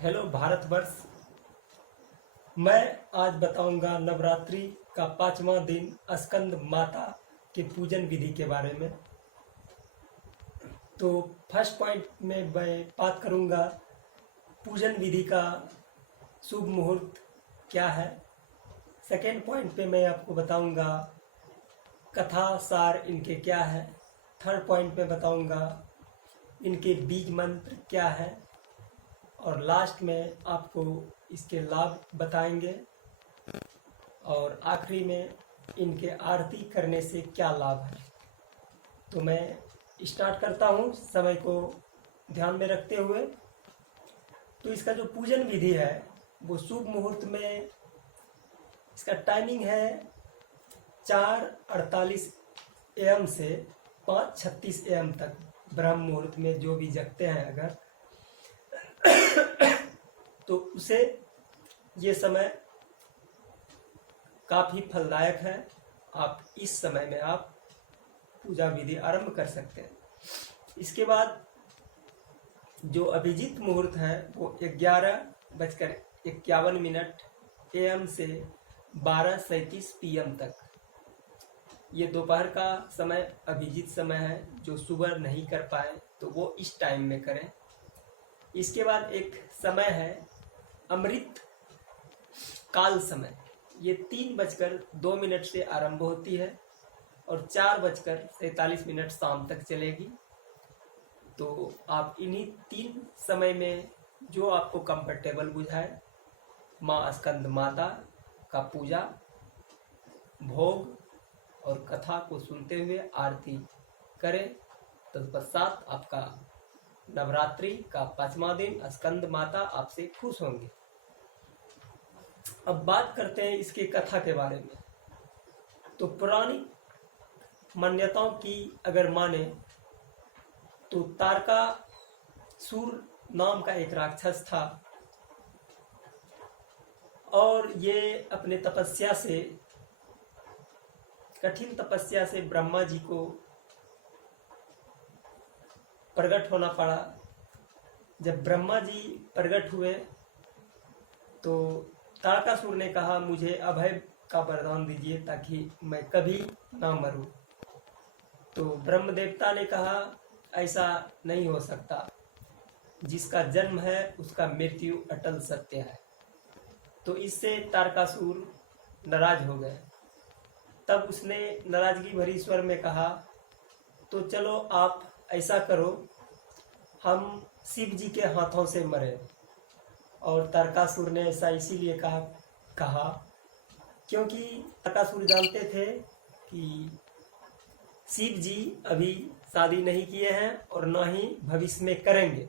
Hello Bharatvarsh. मैं आज बताऊंगा नवरात्रि का 5वां दिन स्कंद माता के पूजन विधि के बारे में। तो फर्स्ट पॉइंट में मैं बात करूंगा पूजन विधि का शुभ मुहूर्त क्या है। सेकेंड पॉइंट पे मैं आपको बताऊंगा कथा सार इनके क्या है। थर्ड पॉइंट पे बताऊंगा इनके बीज मंत्र क्या है और लास्ट में आपको इसके लाभ बताएंगे और आखिरी में इनके आरती करने से क्या लाभ है। तो मैं स्टार्ट करता हूँ समय को ध्यान में रखते हुए। तो इसका जो पूजन विधि है वो शुभ मुहूर्त में इसका टाइमिंग है 4:48 AM से 5:36 AM तक। ब्रह्म मुहूर्त में जो भी जगते हैं अगर तो उसे ये समय काफी फलदायक है। आप इस समय में आप पूजा विधि आरंभ कर सकते हैं। इसके बाद जो अभिजीत मुहूर्त है वो 11:51 AM से 12:37 PM तक। ये दोपहर का समय अभिजीत समय है। जो सुबह नहीं कर पाए तो वो इस टाइम में करें। इसके बाद एक समय है अमृत काल समय। ये 3:02 से आरंभ होती है और 4:43 शाम तक चलेगी। तो आप इन्हीं 3 समय में जो आपको कंफर्टेबल बुझाए माँ स्कंद माता का पूजा भोग और कथा को सुनते हुए आरती करें। तत्पश्चात आपका नवरात्रि का 5वां दिन स्कंद माता आपसे खुश होंगे। अब बात करते हैं इसके कथा के बारे में। तो पुरानी मान्यताओं की अगर माने तो तारकासुर नाम का एक राक्षस था और ये अपने तपस्या से कठिन तपस्या से ब्रह्मा जी को प्रकट होना पड़ा। जब ब्रह्मा जी प्रकट हुए तो तारकासुर ने कहा मुझे अभय का वरदान दीजिए ताकि मैं कभी ना मरूं। तो ब्रह्म देवता ने कहा ऐसा नहीं हो सकता, जिसका जन्म है उसका मृत्यु अटल सत्य है। तो इससे तारकासुर नाराज हो गए। तब उसने नाराजगी भरी स्वर में कहा तो चलो आप ऐसा करो, हम शिव जी के हाथों से मरे। और तारकासुर ने ऐसा इसीलिए कहा क्योंकि तारकासुर जानते थे कि शिव जी अभी शादी नहीं किए हैं और ना ही भविष्य में करेंगे।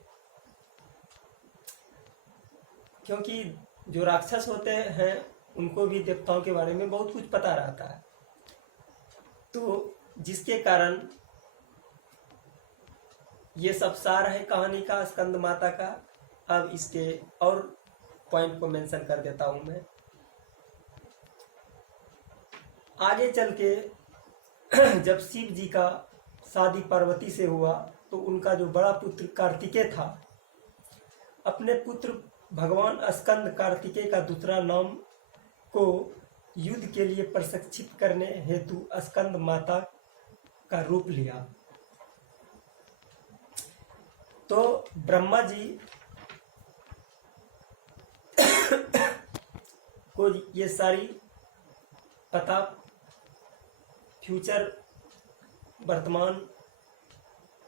क्योंकि जो राक्षस होते हैं उनको भी देवताओं के बारे में बहुत कुछ पता रहता है। तो जिसके कारण ये सब सार है कहानी का स्कंद माता का। अब इसके और पॉइंट को मेंशन कर देता हूं मैं। आगे चल के जब शिव जी का शादी पार्वती से हुआ तो उनका जो बड़ा पुत्र कार्तिकेय था, अपने पुत्र भगवान स्कंद कार्तिकेय का दूसरा नाम को युद्ध के लिए प्रशिक्षित करने हेतु स्कंद माता का रूप लिया। तो ब्रह्मा जी को ये सारी पता फ्यूचर वर्तमान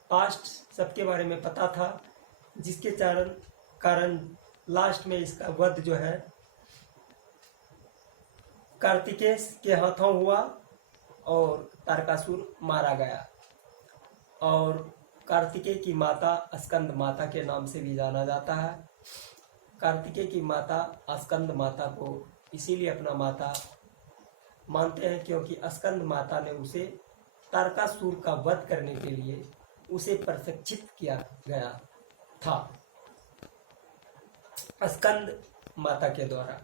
पास्ट सबके बारे में पता था, जिसके कारण लास्ट में इसका वध जो है कार्तिकेय के हाथों हुआ और तारकासुर मारा गया। और कार्तिकेय की माता स्कंद माता के नाम से भी जाना जाता है। कार्तिकेय की माता स्कंद माता को इसीलिए अपना माता मानते हैं क्योंकि स्कंद माता ने उसे तारकासुर का वध करने के लिए उसे प्रशिक्षित किया गया था स्कंद माता के द्वारा।